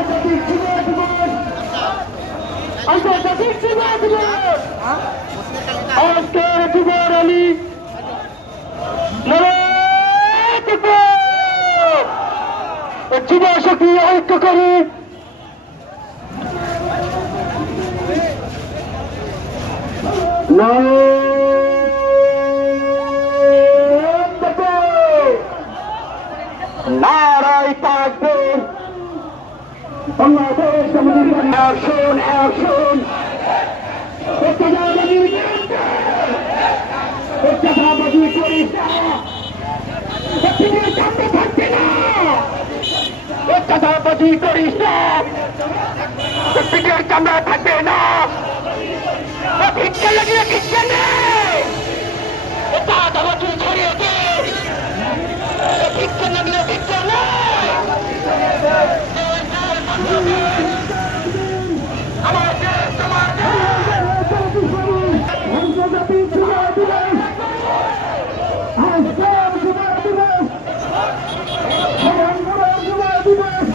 আন্তর্জাতিক যুব দিবস আন্তর্জাতিক যুব নারায় পাকবে অ্যাকশন অ্যাকশন চাঁদাবাজি করিস না পৃথিবীর সামনে থাকবে না চাঁদাবাজি করিস না পৃথিবীর চামড়া থাকবে না বয়স